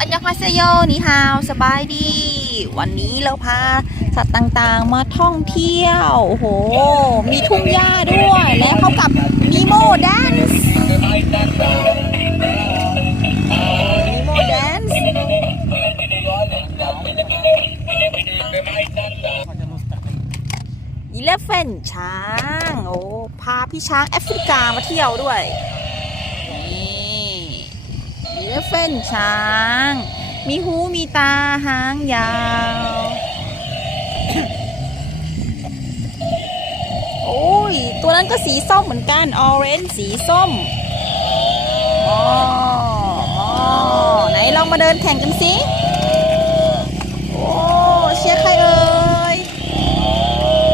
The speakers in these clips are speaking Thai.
อันยองฮาเซโยนี่ฮาวสบายดี วันนี้เราพาสัตว์ต่างๆมาท่องเที่ยว โอ้โห มีทุ่งหญ้าด้วย และเข้ากับมีโมแดนซ์มีโมแดนซ์อีเลฟเฟนช้าง โอ้ พาพี่ช้างแอฟริกามาเที่ยวด้วยนี่อี เฟเฟนช้าง มีหูมีตาหางยาว โอ้ย ตัวนั้นก็สีส้มเหมือนกัน ออเรนจ์สีส้มอ๋ออ๋อไหนลองมาเดินแข่งกันสิ โอ้ เชียร์ใครเอ่ย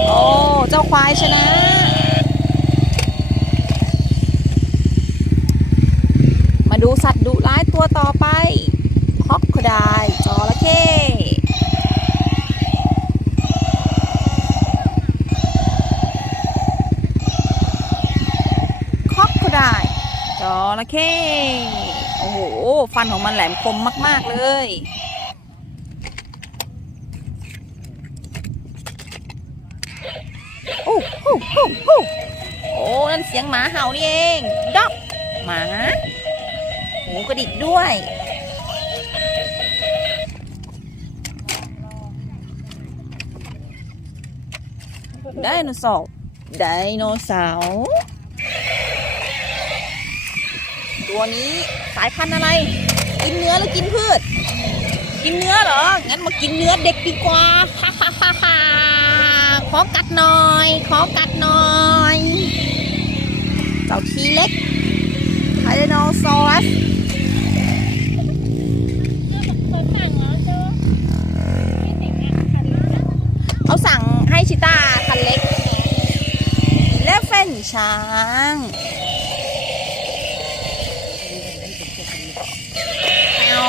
โอ้ เจ้าควายชนะ มาดูสัตว์ดุร้ายตัวต่อไปคอกโคไดจระเข้คอกโคไดจระเข้โอ้โห ฟันของมันแหลมคมมาก ๆ เลยโอ้โหโอ้โหโอ้นั่นเสียงหมาเห่านี่เองด็อกหมา หูกระดิกด้วย ไดโนเสาร์ไดโนเสาร์ตัวนี้สายพันธุ์อะไร กินเนื้อหรือกินพืช กินเนื้อเหรอ งั้นมากินเนื้อเด็กดีกว่าฮ่าฮ่าฮ่าฮ่าขอกัดหน่อย ขอกัดหน่อย เจ้าทีเล็กไทรโนซอรัสเขาสั่งให้ชิต้าคันเล็ก และเฟน ช้าง แมว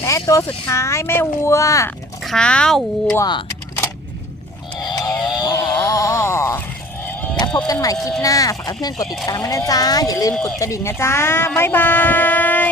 และตัวสุดท้ายแม่วัว ข้าววัวอ๋อแล้วพบกันใหม่คลิปหน้า ฝากเพื่อนกดติดตามด้วยนะจ๊ะ อย่าลืมกดกระดิ่งนะจ๊ะ บ๊ายบาย